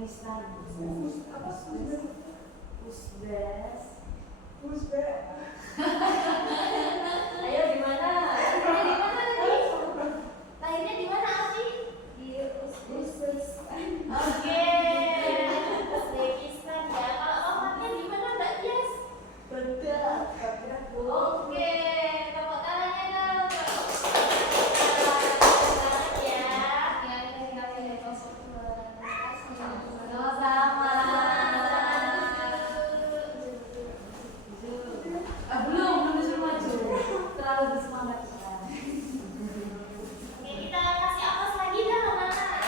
Afghanistan. Apa sih? Uzbek. Ayo di mana? Lahirnya di mana tadi? Lahirnya di mana Afi? Di Uzbekistan. Oke. Uzbekistan ya. Kalau tempatnya di mana Mbak Tias? Baghdad. Oke. Tepuk tangannya dong. Keren banget ya. Sama-sama. Belum disuruh maju. Terlalu bersemangat. Oke, kita kasih aplaus lagi dah anak-anak.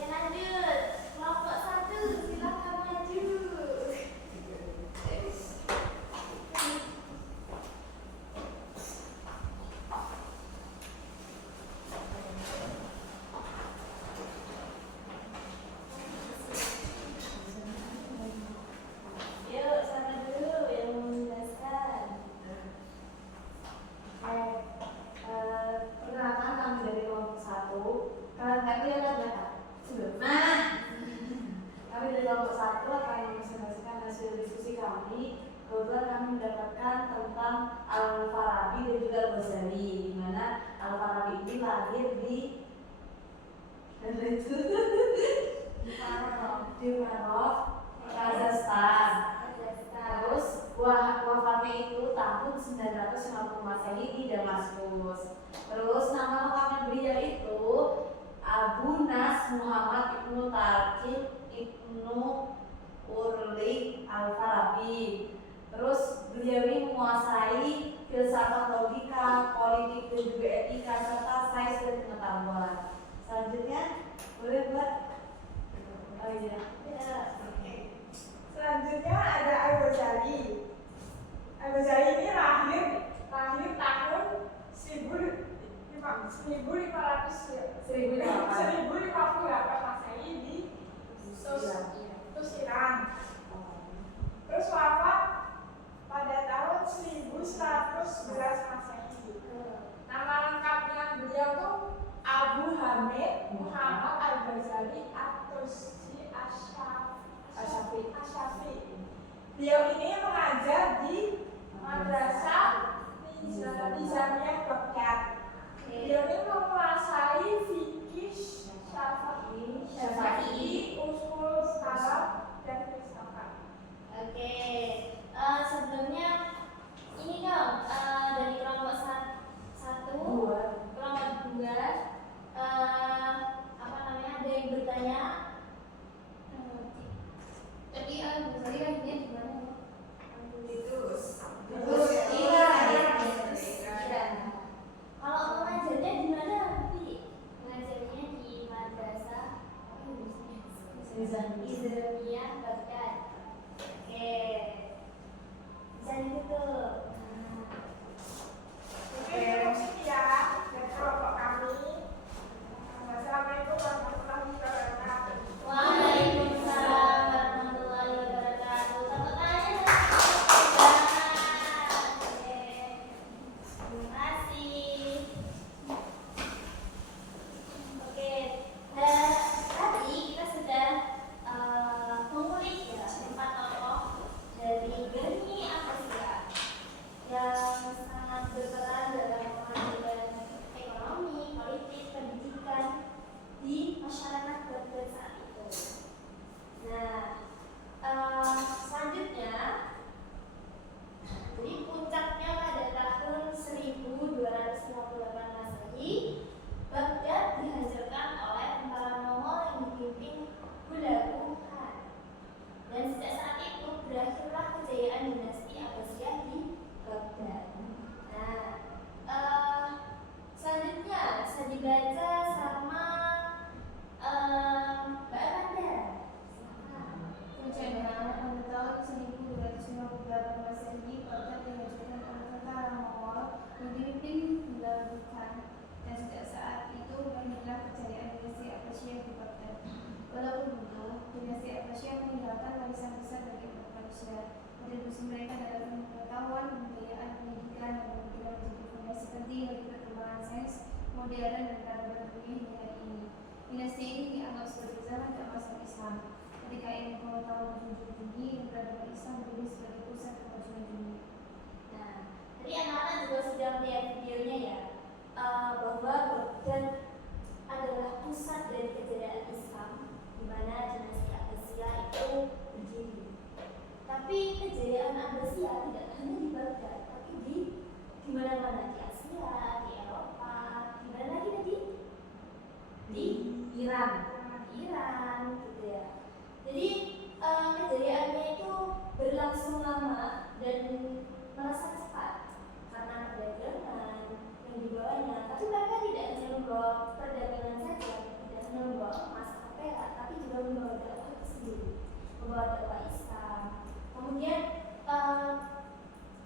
Ya lanjut. Kelompok 1, silakan maju. Yuk, sana dulu yang mau menjelaskan. Perkenalkan kami dari kelompok 1. Kalian nggak kelihatan ya kak? Sudah. Kami dari kelompok 1 akan mempresentasikan hasil diskusi kami. Kebetulan kami mendapatkan tentang Al-Farabi dan juga Al-Ghazali, di mana Al-Farabi ini lahir di Marok, Kazakhstan. Terus wafatnya itu tahun 950 Masehi di Damaskus. Terus nama lengkapnya beliau itu Abu Nas Muhammad Ibnu Tarkib Ibnu Urlik Al-Farabi. Terus beliau ini menguasai filsafat logika, politik dan juga etika serta sains dan pengetahuan. Selanjutnya boleh buat oh iya. Oke. Selanjutnya ada Al-Ghazali. Al-Ghazali ini lahir tahun 1558 Masehi di Tusiran. Terus wafat pada tahun 1111 Masehi. Nama lengkapnya beliau tuh Abu Hamid Muhammad Al-Ghazali At-Tusi Asy-Syafi'i. Beliau ini mengajar di Madrasah Nizamiyah Baghdad. Beliau ini menguasai fikih Syafi'i, usul salaf dan filsafat. Oke, sebelumnya ini dong dari kelompok 1, kelompok 2, apa namanya, ada yang bertanya? Tadi Al-Ghazali lahirnya di mana? Iya. Kalau mengajarnya di mana? Mengajarnya di madrasah Nizamiyah Baghdad. Oke, bisa ditutup. Oke, sini ya dari kelompok kami. Assalamualaikum warahmatullahi wabarakatuh. Waalaikumsalam warahmatullahi wabarakatuh. Tepuk tangan. Oke. Terima kasih. Oke, tadi kita sudah mengulik ya 4 tokoh dari Gani Asia yang sangat berperan dalam kemajuan ekonomi, politik, pendidikan di masyarakat Baghdad saat itu. Nah, selanjutnya, jadi puncaknya pada tahun 1258 Masehi, Baghdad dihancurkan oleh tentara Mongol yang dipimpin Hulagu Khan. Dan sejak saat itu berakhirlah kejayaan dinasti Abbasiyah di Baghdad. Nah, selanjutnya bisa dibaca sama Mbak Amanda. Pada tahun 1258 Masehi, Baghdad dihancurkan oleh tentara Mongol yang dipimpin Hulagu Khan, dan sejak saat itu berakhirlah kejayaan dinasti Abbasiyah di Baghdad. Walaupun begitu, dinasti Abbasiyah meninggalkan warisan besar bagi umat manusia. Kontribusi mereka dalam pengetahuan, kebudayaan, pendidikan, dan pemikiran menjadi fondasi penting bagi perkembangan sains modern dan peradaban dunia hingga hari ini. Dinasti ini dianggap sebagai zaman keemasan Islam. Ketika ilmu pengetahuan menjunjung tinggi dan peradaban Islam berdiri sebagai pusat kemajuan dunia. Nah, tadi anak-anak juga sudah melihat videonya ya, bahwa Baghdad adalah pusat dari kejayaan Islam, di mana dinasti Abbasiyah itu berdiri. Tapi kejayaan Abbasiyah tidak hanya di Baghdad, tapi di mana-mana, di Asia, di Eropa, di mana lagi tadi? Di Iran. Iran, gitu ya. Jadi kejayaannya itu berlangsung lama dan merasa cepat karena perdagangan yang dibawanya. Tapi mereka tidak hanya membawa perdagangan saja, tidak hanya membawa emas atau perak, tapi juga membawa dakwah itu sendiri, membawa dakwah Islam. Kemudian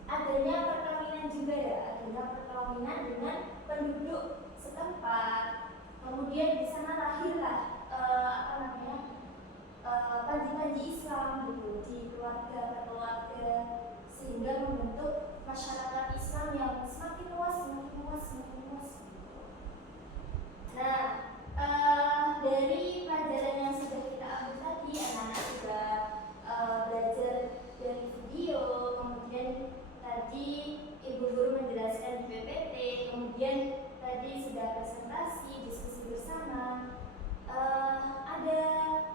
adanya perkawinan juga ya, adanya perkawinan dengan penduduk setempat. Kemudian di sana lahirlah panji-panji Islam gitu di keluarga per keluarga, sehingga membentuk masyarakat Islam yang semakin luas, semakin luas, semakin luas. Gitu. Nah, dari pelajaran yang sudah kita ambil tadi, anak-anak juga belajar dari video, kemudian tadi ibu guru menjelaskan di PPT, kemudian tadi sudah presentasi, diskusi bersama. Ada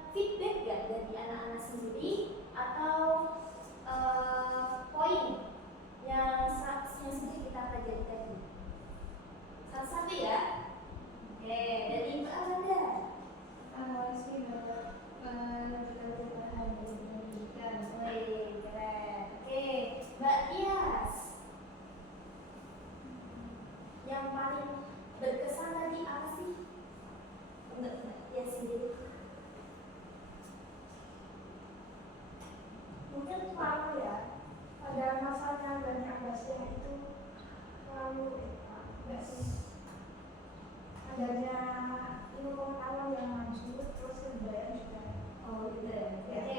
feedback gak dari anak-anak sendiri atau poin yang sudah kita pelajari tadi? Satu-satu ya. Oke, dari Mbak Amanda. Awal sih dapat lanjutan perubahan dari pendidikan. Wih, keren. Oke, Mbak Tias. Yang paling berkesan tadi apa sih? Mbak Tias sendiri. Mungkin terlalu ya, pada masanya Bani Abbasiyah itu terlalu enggak sih, adanya ilmu pengetahuan yang maju, terus kebudayaan juga. Oh gitu ya. Oke.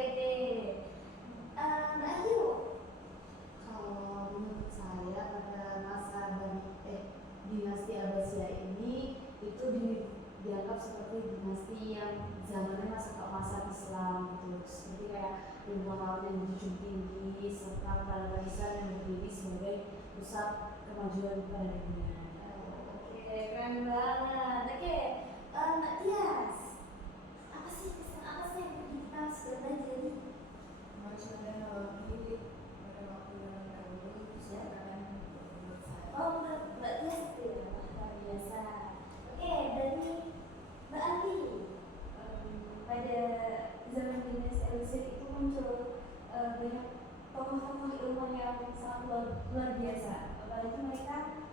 Mbak Ayu. Kalau menurut saya pada masa dinasti Abbasiyah ini itu dianggap seperti dinasti yang zamannya masa keemasan Islam gitu, seperti kayak ilmu pengetahuan yang menjunjung tinggi serta peradaban Islam yang berdiri sebagai pusat kemajuan pada dunia. Oke, keren banget. Oke, Mbak Tias. Apa sih kesan apa sih yang kita sudah pelajari? Kemajuan teknologi pada waktu zaman dahulu itu silakan menurut saya. Oh, Mbak Tias itu ya, luar biasa. Oke, dari Mbak Andi. Pada zaman dinasti Abbasiyah itu muncul banyak tokoh-tokoh ilmuwan yang sangat luar biasa. Apalagi mereka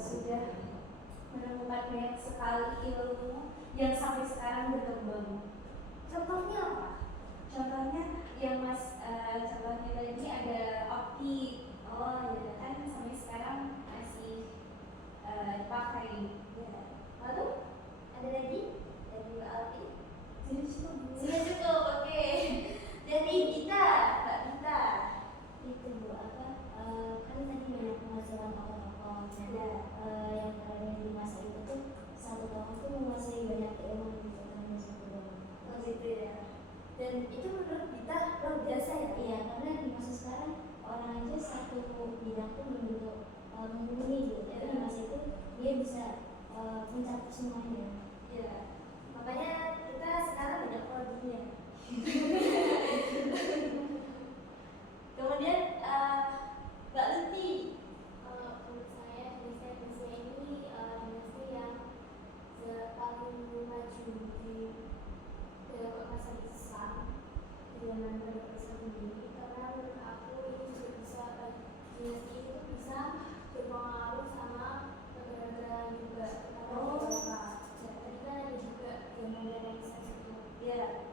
sudah menemukan banyak sekali ilmu yang sampai sekarang berkembang. Contohnya apa? Contohnya yang contohnya tadi ada optik. Oh ya kan sampai sekarang masih dipakai. Ya. Lalu ada lagi dari Mbak Alfi? Sudah cukup. Oke. Dari Gita, Mbak Gita. Itu Bu, apa kan tadi banyak penghasilan tokoh-tokoh Ada. yang keren di masa itu tuh satu tokoh tuh menguasai banyak ilmu gitu kan satu doang. Oh gitu ya. Dan itu menurut Gita luar biasa ya? Iya, karena di masa sekarang orang aja satu bidang tuh belum tentu mumpuni gitu. Tapi di masa itu dia bisa mencakup semuanya. Ya. Makanya kita sekarang banyak prodinya. Kemudian Mbak Lutfi. Menurut saya dinasti ini dinasti yang paling maju di dalam masa Islam di zaman Islam ini, karena menurut aku ini juga bisa dinasti itu bisa berpengaruh sama negara-negara juga, terutama di Eropa. Tadi kan ada juga zaman Renaissance itu. Ya.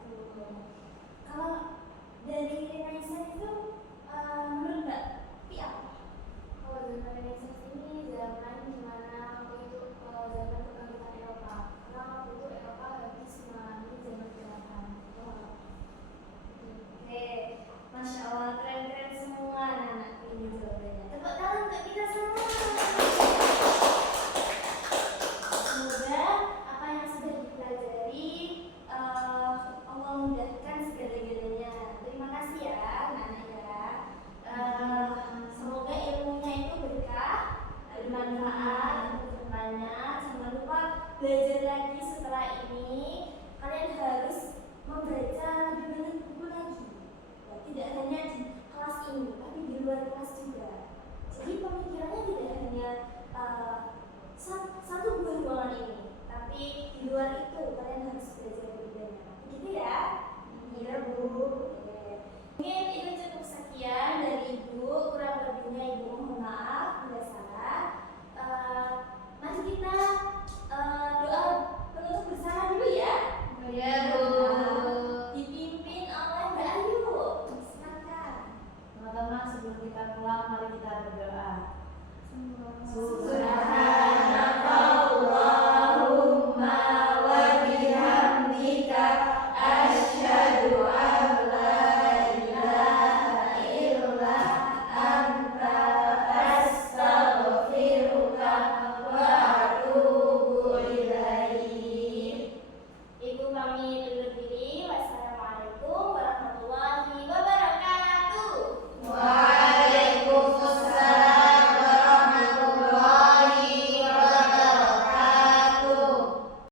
Mari kita berdoa. Sembah. Subhanallah.